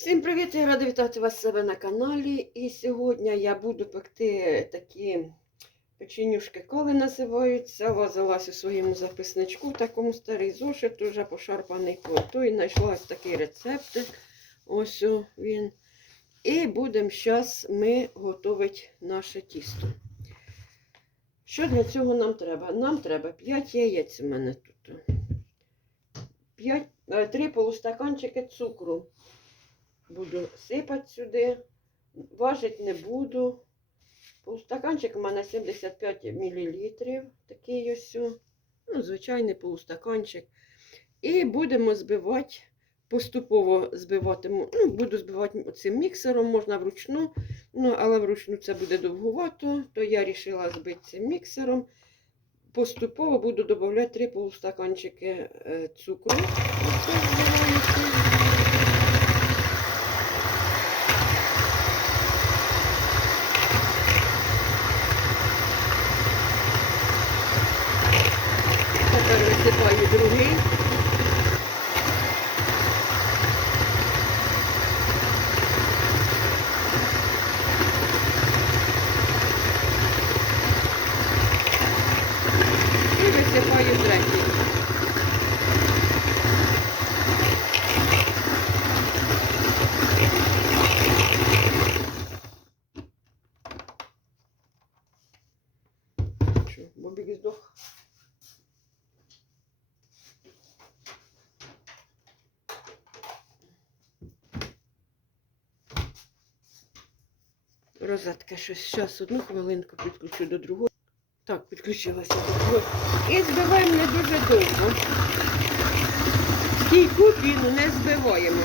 Всім привіт! Я рада вітати вас в себе на каналі. І сьогодні я буду пекти такі печенюшки, коли називаються. Возилась у своєму записничку, такому старий зошит, уже пошарпаний коту. І знайшла такий рецепт. Ось він. І будемо зараз ми готувати наше тісто. Що для цього нам треба? Нам треба 5 яєць у мене тут. 5, 3 полустаканчики цукру буду сипати сюди. Важити не буду. Полустаканчик у мене 75 мл. Такий ось. Ну, звичайний полустаканчик. І будемо збивати, поступово збиватиму. Ну, буду збивати цим міксером, можна вручну, ну, але вручну це буде довгувато, то я вирішила збити цим міксером. Поступово буду додавати 3 полустаканчики е, цукру. Terima kasih telah here. Розетка щось. Зараз одну хвилинку підключу до другої. Так, підключилася до другої. І збиваємо не дуже довго. Стійку піну не збиваємо.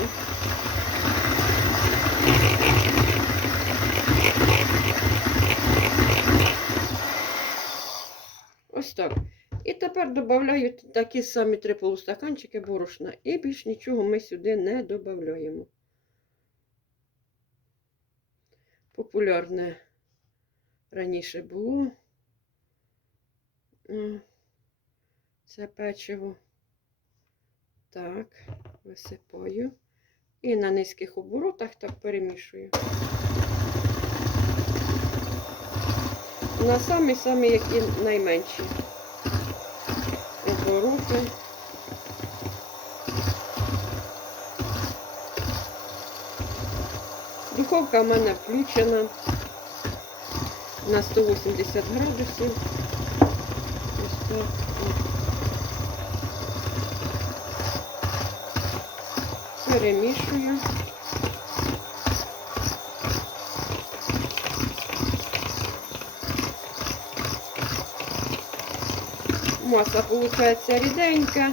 Ось так. І тепер додаю такі самі три полустаканчики борошна. І більш нічого ми сюди не додаємо. Популярне раніше було. Це печиво. Так, висипаю. І на низьких оборотах так перемішую. На самі-самі, які найменші обороти. Духовка в мене включена на 180 градусів. Ось так. Перемішую. Маса получается ріденька.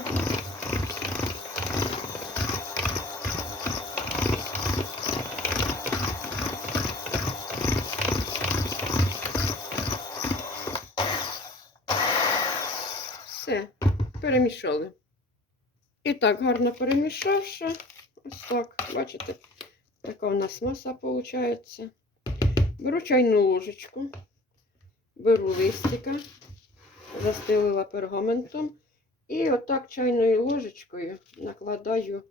Перемішали. І так, гарно перемішавши. Ось так, бачите, така у нас маса виходить. Беру чайну ложечку, беру листика, застелила пергаментом. І отак чайною ложечкою накладаю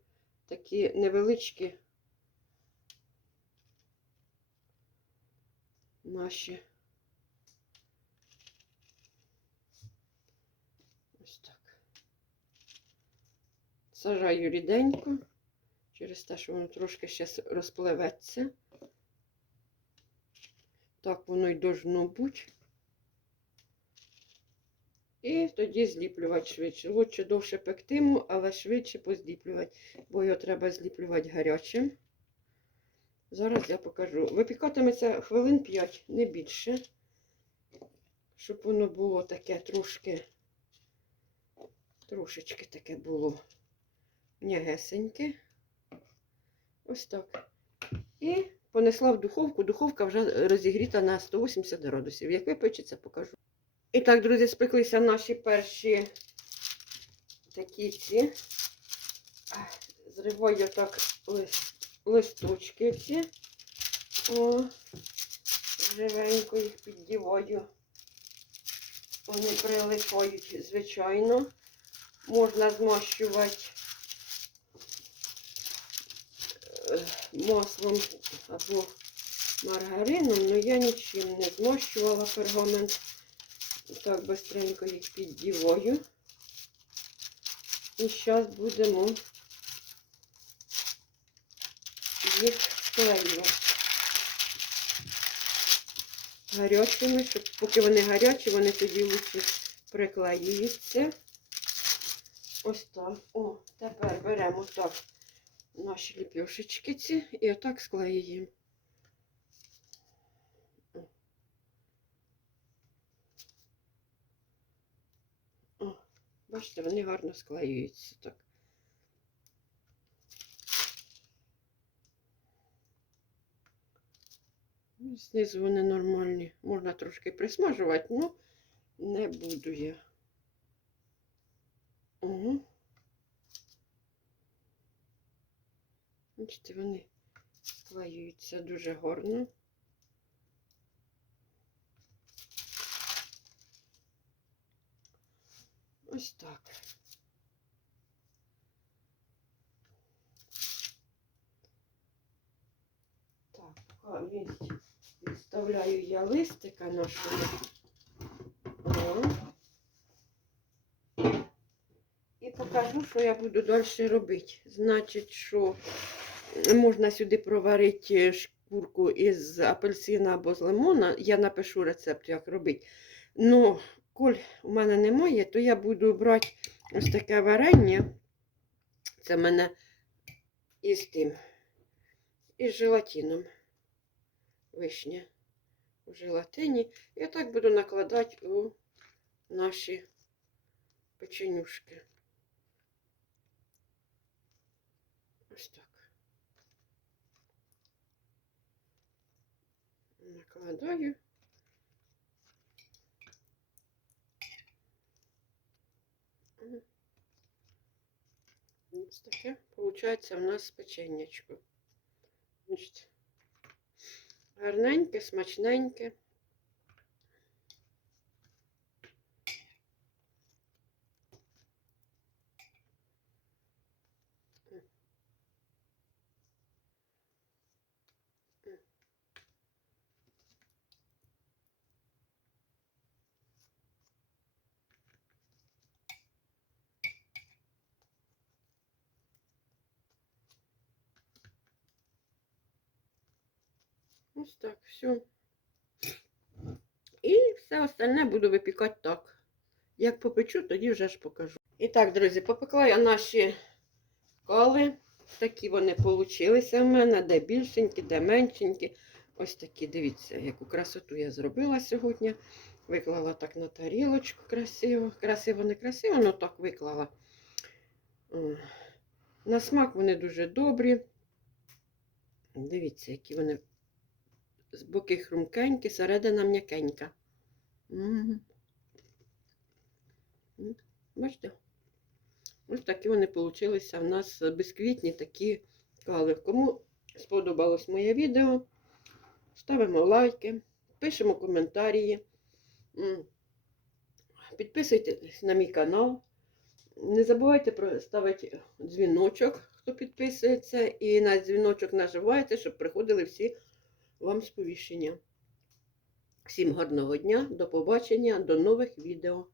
такі невеличкі наші ось так. Сажаю ріденько, через те, що воно трошки ще розпливеться. Так воно й должно бути. І тоді зліплювати швидше. Лучше довше пектиму, але швидше позліплювати, бо його треба зліплювати гарячим. Зараз я покажу. Випікатиметься хвилин 5, не більше, щоб воно було таке трошки, трошечки таке було м'ягесеньке. Ось так. І понесла в духовку. Духовка вже розігріта на 180 градусів. Як випечеться, покажу. І так, друзі, спеклися наші перші такі ці. Зриваю так лист, листочки ці. О, живенько їх піддіваю. Вони прилипають, звичайно. Можна змащувати маслом або маргарином, але я нічим не змощувала пергамент. Так, бистренько їх піддіваю. І зараз будемо їх склеювати. Гарячими, щоб поки вони гарячі, вони тоді лучше приклеюються. Ось так. О, тепер беремо так наші ліпешечки ці і отак склеюємо. О, бачите, вони гарно склеюються так. Ну, Знизу вони нормальні. Можна трошки присмажувати, але не буду я. Угу. Бачите, вони склеюються дуже гарно. Ось так. Так, відставляю я листика нашого. І покажу, що я буду далі робити. Значить, що можна сюди проварити шкурку із апельсина або з лимона. Я напишу рецепт, як робити. Ну, коль у мене немає, то я буду брати ось таке варення. Це в мене із тим, із желатином. Вишня у желатині. Я так буду накладати у наші печенюшки. Ось так. Накладаю. М. Ось таке получається в нас печенячко. Значить, гарненьке, смачненьке. Ось так, все. І все остальне буду випікати так. Як попечу, тоді вже ж покажу. І так, друзі, попекла я наші коли. Такі вони получилися в мене, де більшенькі, де меншенькі. Ось такі, дивіться, яку красоту я зробила сьогодні. Виклала так на тарілочку красиво. Красиво, не красиво, але так виклала. На смак вони дуже добрі. Дивіться, які вони з боки хрумкенькі, середина м'якенька. Бачите? Ось такі вони получилися в нас безквітні такі кали. Кому сподобалось моє відео, ставимо лайки, пишемо коментарі. Підписуйтесь на мій канал. Не забувайте про ставити дзвіночок, хто підписується, і на дзвіночок наживайте, щоб приходили всі вам сповіщення. Всім гарного дня, до побачення, до нових відео.